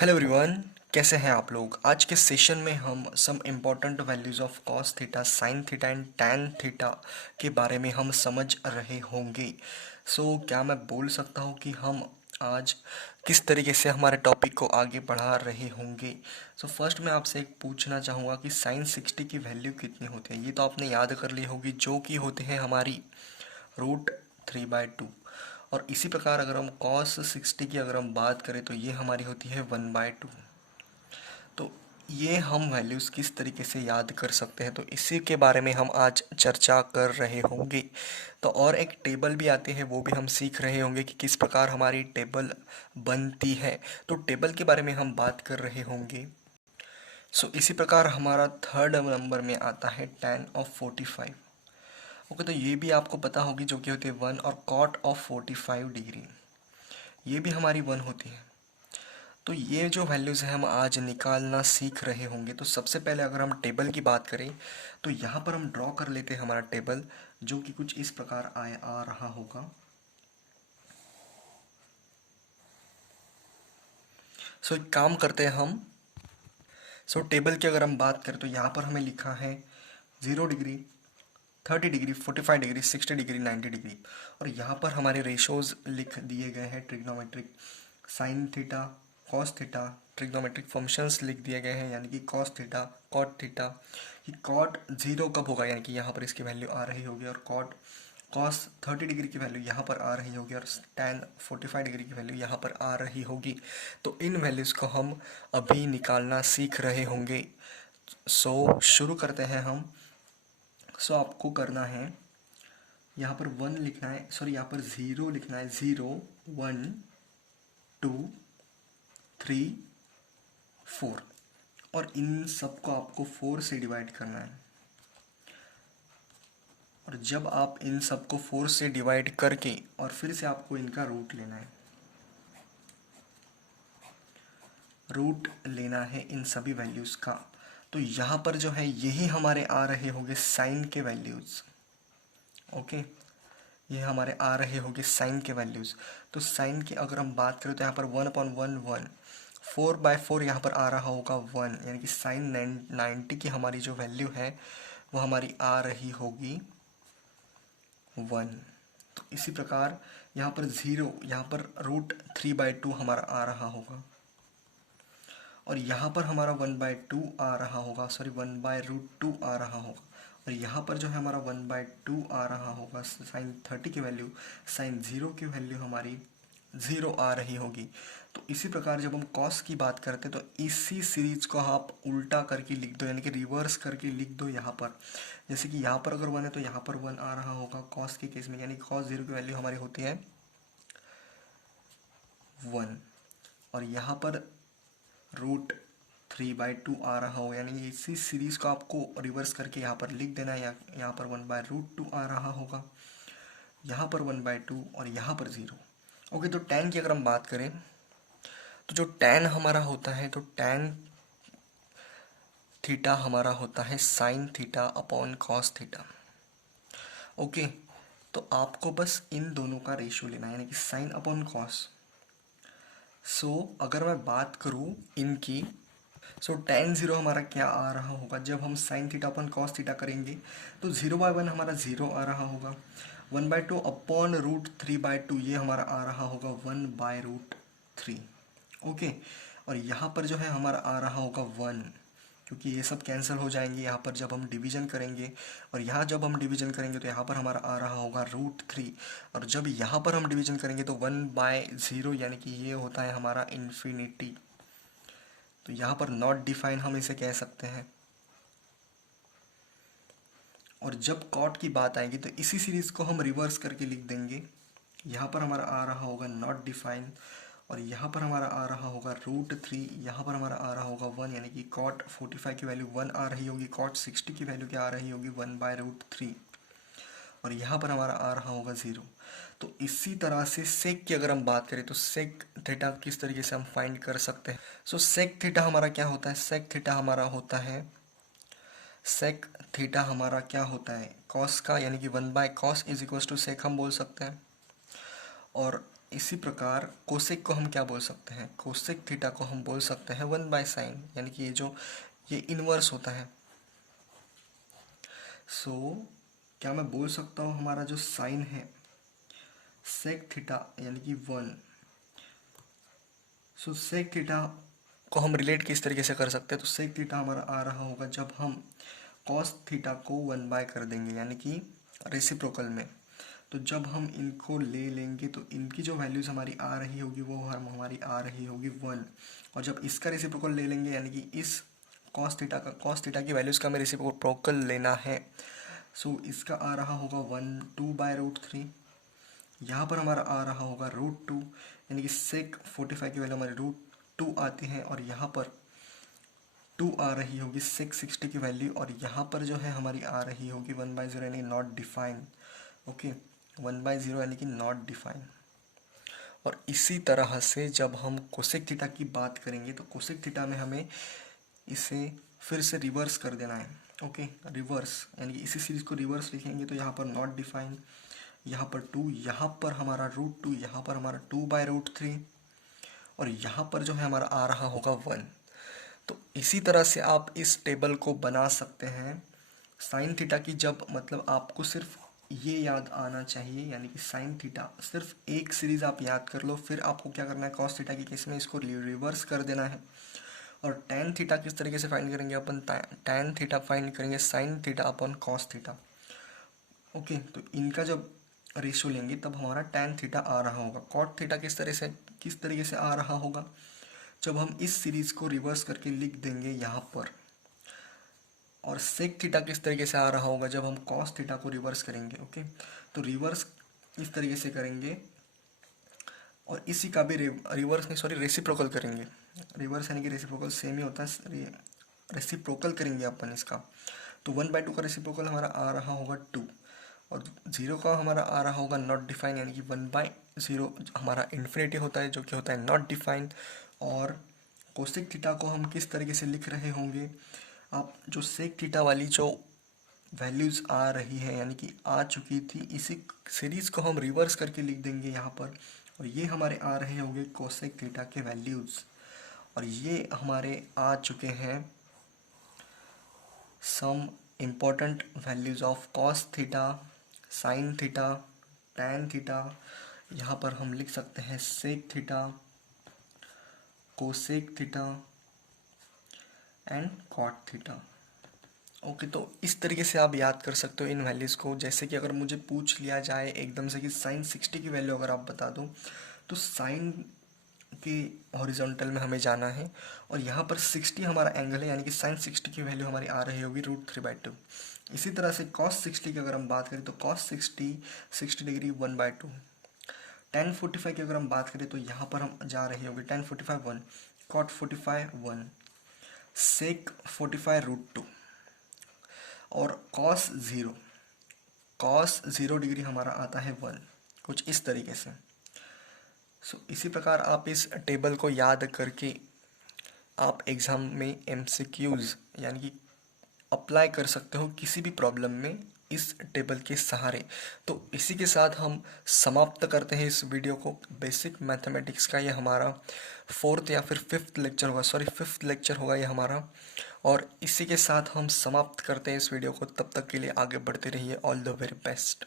Hello everyone. कैसे हैं आप लोग? आज के सेशन में हम some important values of cos theta, sine theta and tan theta के बारे में हम समझ रहे होंगे। क्या मैं बोल सकता हूँ कि हम आज किस तरीके से हमारे टॉपिक को आगे बढ़ा रहे होंगे? फर्स्ट मैं आपसे एक पूछना चाहूँगा कि साइन 60 की वैल्यू कितनी होती है? ये तो आपने याद कर ली होगी, जो कि होते हैं हमारी √3/2। और इसी प्रकार अगर हम कॉस 60 की अगर हम बात करें तो ये हमारी होती है 1/2। तो ये हम वैल्यूज़ किस तरीके से याद कर सकते हैं, तो इसी के बारे में हम आज चर्चा कर रहे होंगे। तो और एक टेबल भी आती है, वो भी हम सीख रहे होंगे कि किस प्रकार हमारी टेबल बनती है। तो टेबल के बारे में हम बात कर रहे होंगे। इसी प्रकार हमारा थर्ड नंबर में आता है tan of 45। ओके, तो ये भी आपको पता होगी, जो कि होती है 1, और cot of 45 डिग्री ये भी हमारी 1 होती है। तो ये जो वैल्यूज़ हैं हम आज निकालना सीख रहे होंगे। तो सबसे पहले अगर हम टेबल की बात करें तो यहाँ पर हम ड्रॉ कर लेते हैं हमारा टेबल, जो कि कुछ इस प्रकार आ रहा होगा। एक काम करते हैं हम। टेबल की अगर हम बात करें तो यहाँ पर हमें लिखा है 0 degree, 30 degree, 45 degree, 60 degree, 90 degree. और यहाँ पर हमारे रेशोज़ लिख दिए गए हैं, trigonometric sine theta, cos theta, trigonometric functions लिख दिए गए हैं, यानी कि कॉस थीटा, कॉट थीटा। कि कॉट 0 कब होगा, यानी कि यहाँ पर इसकी वैल्यू आ रही होगी, और कॉट कॉस 30 डिग्री की वैल्यू यहाँ पर आ रही होगी, और टैन 45 डिग्री की वैल्यू यहाँ पर आ रही होगी। तो इन वैल्यूज़ को हम अभी निकालना सीख रहे होंगे। शुरू करते हैं हम। आपको करना है, यहाँ पर 1 लिखना है, सॉरी यहाँ पर 0 लिखना है। 0, 1, 2, 3, 4, और इन सबको आपको 4 से डिवाइड करना है। और जब आप इन सबको 4 से डिवाइड करके और फिर से आपको इनका रूट लेना है, रूट लेना है इन सभी वैल्यूज़ का। तो यहाँ पर जो है यही हमारे आ रहे होंगे साइन के वैल्यूज़। ओके, ये हमारे आ रहे होंगे साइन के वैल्यूज़। तो साइन की अगर हम बात करें तो यहाँ पर 1/1 1, 4/4 यहाँ पर आ रहा होगा 1, यानी कि साइन 90 की हमारी जो वैल्यू है वो हमारी आ रही होगी 1। तो इसी प्रकार यहाँ पर 0, यहाँ पर √3/2 हमारा आ रहा होगा, और यहाँ पर हमारा 1/2 आ रहा होगा, सॉरी 1/√2 आ रहा होगा। और यहाँ पर जो है हमारा 1/2 आ रहा होगा साइन 30 की वैल्यू, साइन 0 की वैल्यू हमारी 0 आ रही होगी। तो इसी प्रकार जब हम कॉस की बात करते हैं तो इसी सीरीज को आप उल्टा करके लिख दो, यानी कि रिवर्स करके लिख दो यहाँ पर। जैसे कि यहाँ पर अगर 1 है तो यहाँ पर 1 आ रहा होगा कॉस के केस में, यानी कॉस 0 की वैल्यू हमारी होती है 1। और यहाँ पर √3/2 आ रहा हो, यानी इसी सीरीज को आपको रिवर्स करके यहाँ पर लिख देना है। यहाँ पर 1/√2 आ रहा होगा, यहाँ पर 1/2, और यहाँ पर 0। ओके, तो टैन की अगर हम बात करें तो जो टैन हमारा होता है, तो टैन थीटा हमारा होता है sine theta upon cos theta. Okay, तो आपको बस इन दोनों का रेशियो लेना है, यानी कि साइन अपॉन कॉस। अगर मैं बात करूँ इनकी, tan 0 हमारा क्या आ रहा होगा, जब हम साइन थीटा अपन कॉस थीटा करेंगे तो 0/1 हमारा 0 आ रहा होगा, 1/2 अपॉन √3/2 ये हमारा आ रहा होगा 1/√3। ओके, और यहाँ पर जो है हमारा आ रहा होगा 1, क्योंकि ये सब कैंसिल हो जाएंगे यहाँ पर जब हम डिवीजन करेंगे। और यहाँ जब हम डिवीजन करेंगे तो यहाँ पर हमारा आ रहा होगा √3, और जब यहाँ पर हम डिवीजन करेंगे तो 1/0, यानी कि ये होता है हमारा इन्फिनिटी। तो यहाँ पर नॉट डिफाइन हम इसे कह सकते हैं। और जब कॉट की बात आएगी तो इसी सीरीज को हम रिवर्स करके लिख देंगे। यहाँ पर हमारा आ रहा होगा नॉट डिफाइन, और यहाँ पर हमारा आ रहा होगा √3, यहाँ पर हमारा आ रहा होगा 1, यानी कि कॉट 45 की वैल्यू 1 आ रही होगी, कॉट 60 की वैल्यू क्या आ रही होगी 1/√3, और यहाँ पर हमारा आ रहा होगा 0। तो इसी तरह से सेक की अगर हम बात करें तो सेक थीटा किस तरीके से हम फाइंड कर सकते हैं। सेक थीटा हमारा क्या होता है, सेक थीटा हमारा होता है, सेक थीटा हमारा क्या होता है कॉस का, यानी कि 1/cos इज इक्वल टू सेक हम बोल सकते हैं। और इसी प्रकार कोसेक को हम क्या बोल सकते हैं, कोसेक थीटा को हम बोल सकते हैं 1/sin, यानी कि ये इनवर्स होता है। सो क्या मैं बोल सकता हूँ हमारा जो साइन है सेक थीटा यानी कि 1। सो सेक थीटा को हम रिलेट किस तरीके से कर सकते हैं, तो सेक थीटा हमारा आ रहा होगा जब हम कॉस थीटा को 1 कर देंगे, यानी कि रेसिप्रोकल में। तो जब हम इनको ले लेंगे तो इनकी जो वैल्यूज़ हमारी आ रही होगी वो हमारी आ रही होगी 1। और जब इसका रेसिप्रोकल ले लेंगे, यानी कि इस कॉस थीटा की वैल्यूज़ का हमें रेसिप्रोकल लेना है, सो इसका आ रहा होगा 1/2/√3। यहाँ पर हमारा आ रहा होगा √2, यानी कि सेक 45 की वैल्यू हमारी √2 आती है, और यहाँ पर 2 आ रही होगी सेक 60 की वैल्यू, और यहाँ पर जो है हमारी आ रही होगी 1/0 यानी नॉट डिफाइन। ओके, 1/0 यानी कि नॉट डिफाइन। और इसी तरह से जब हम कोसेक थीटा की बात करेंगे तो कोसेक थीटा में हमें इसे फिर से रिवर्स कर देना है। ओके, रिवर्स यानी कि इसी सीरीज को रिवर्स लिखेंगे तो यहाँ पर नॉट डिफाइन, यहाँ पर 2, यहाँ पर हमारा √2, यहाँ पर हमारा 2/√3, और यहाँ पर जो है हमारा आ रहा होगा 1। तो इसी तरह से आप इस टेबल को बना सकते हैं साइन थीटा की, जब मतलब आपको सिर्फ ये याद आना चाहिए, यानी कि साइन थीटा सिर्फ एक सीरीज आप याद कर लो, फिर आपको क्या करना है कॉस थीटा की केस में इसको रिवर्स कर देना है। और टैन थीटा किस तरीके से फाइंड करेंगे अपन, टैन थीटा फाइंड करेंगे sine theta upon cos theta. Okay, तो इनका जब रेशियो लेंगे तब हमारा टैन थीटा आ रहा होगा। कॉट थीटा किस तरीके से आ रहा होगा, जब हम इस सीरीज को रिवर्स करके लिख देंगे यहाँ पर। और सेक थीटा किस तरीके से आ रहा होगा, जब हम कॉस थीटा को रिवर्स करेंगे। ओके, तो रिवर्स इस तरीके से करेंगे, और इसी का भी रिवर्स नहीं सॉरी रेसिप्रोकल करेंगे। रिवर्स यानी कि रेसिप्रोकल सेम ही होता है, रेसिप्रोकल करेंगे अपन इसका। तो 1/2 का रेसिप्रोकल हमारा आ रहा होगा 2, और 0 का हमारा आ रहा होगा नॉट डिफाइन, यानी कि 1/0 हमारा इन्फिनिटी होता है जो कि होता है नॉट डिफाइन। और कोसेक थीटा को हम किस तरीके से लिख रहे होंगे, आप जो सेक थीटा वाली जो वैल्यूज़ आ रही है यानी कि आ चुकी थी, इसी सीरीज़ को हम रिवर्स करके लिख देंगे यहाँ पर, और ये हमारे आ रहे होंगे कोसेक थीटा के वैल्यूज़। और ये हमारे आ चुके हैं some important values of cos theta, sine theta, tan theta. यहाँ पर हम लिख सकते हैं sec theta, cosec theta and cot theta. Okay, तो इस तरीके से आप याद कर सकते हो इन वैल्यूज़ को। जैसे कि अगर मुझे पूछ लिया जाए एकदम से कि साइन 60 की वैल्यू अगर आप बता दो, तो साइन के हॉरिजॉन्टल में हमें जाना है, और यहाँ पर 60 हमारा एंगल है, यानी कि साइन 60 की वैल्यू हमारी आ रही होगी √3/2। इसी तरह से कॉस 60 की अगर हम बात करें तो कॉस 60 डिग्री 1/2। tan 45 की अगर हम बात करें तो यहाँ पर हम जा रहे होंगे tan 45 1, cot 45 1, sec 45 √2, और cos 0 डिग्री हमारा आता है 1, कुछ इस तरीके से। इसी प्रकार आप इस टेबल को याद करके आप एग्ज़ाम में MCQs यानी कि अप्लाई कर सकते हो किसी भी प्रॉब्लम में इस टेबल के सहारे। तो इसी के साथ हम समाप्त करते हैं इस वीडियो को। बेसिक मैथमेटिक्स का ये हमारा 4th या फिर 5th लेक्चर होगा, 5th लेक्चर होगा ये हमारा। और इसी के साथ हम समाप्त करते हैं इस वीडियो को। तब तक के लिए आगे बढ़ते रहिए। All the very best.